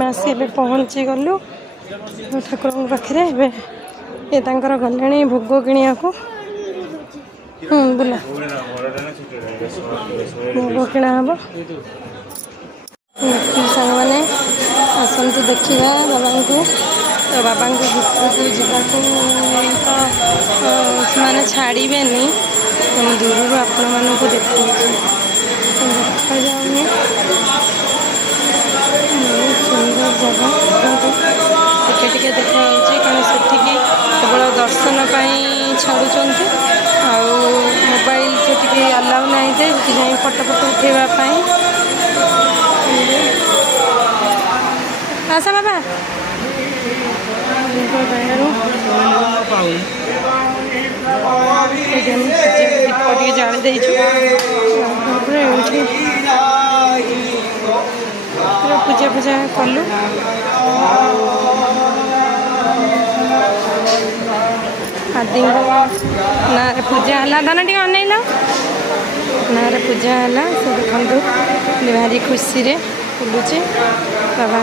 आम आसी पहुँची गलु ठाकुर पाखे ये गले भोग किणा को बुला भोग किणा हम सांग मैंने आसतु देखा बाबा को तो बाबा को भितर को जाने छाड़े तो दूर आपण मानक देखा जाऊनी बहुत सुंदर जगह टिके देखा कहीं से केवल दर्शन छाड़ुंट मोबाइल से अलाउ ना जाए फटो फटो उठेवाई आसा बाबा दीप जाली देचु पूजा पूजा कलु आदि ना पूजा है दाना टी अनैल ना पूजा है से देखु भारी खुशी रे बुलूचे बाबा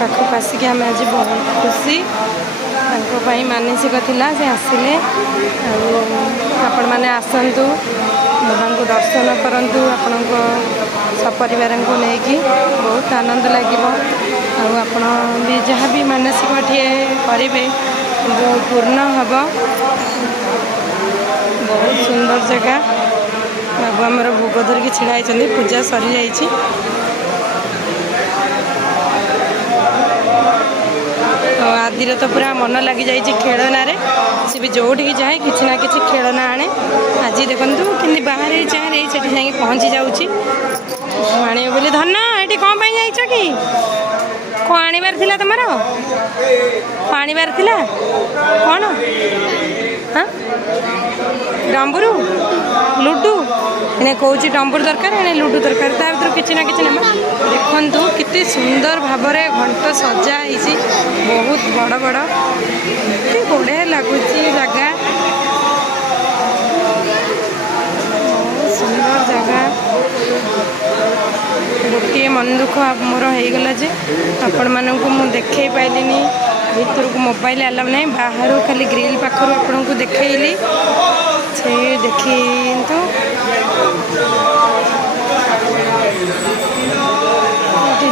पाखक आसिक आम आज बहुत खुशी मानसिक थिला से आसिले आपण मैंने आसतु बाबा को दर्शन करंतु आपण सपरिवार को लेकिन बहुत आनंद लगे आपण भी जहाँ भी मानसिक करेंगे पूर्ण हम बहुत सुंदर जगह बाबू आमर भोग धरिकी छिड़ा पूजा सरी जाइए आदिर तो पूरा मन लगी जाइए खेलना सी भी जोठी जाए कि ना कि खेलना आने आज देखु कि बाहर चाहे से जाए पहुँची जाऊँगी आने बोली धन ये कौन जाइछ कि कौन आनबार थिला तुमर कौन आनबार थिला कौन हाँ डम्बुरु लुडु इन्हें कौच डम्बुर दरकार इन्हें लुडु दरकार ता भर कि ना कि देखु कितनी सुंदर भाव में घंट सजा बहुत बड़ बड़ कि बढ़िया लगुच जगह बहुत सुंदर जगह गोटे मन दुख मोर होगला जे आपण मानक मुझे देखे पाइली भीतर को मोबाइल अलाउ ना बाहर खाली ग्रिल पाखर आपण को देखली से देखी तो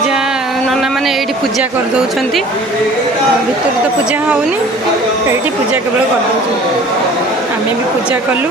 जा नना मैंने ये पूजा कर दौरान भीतर तो पूजा होनी ये पूजा केवल कर दौरान आमे भी पूजा कलु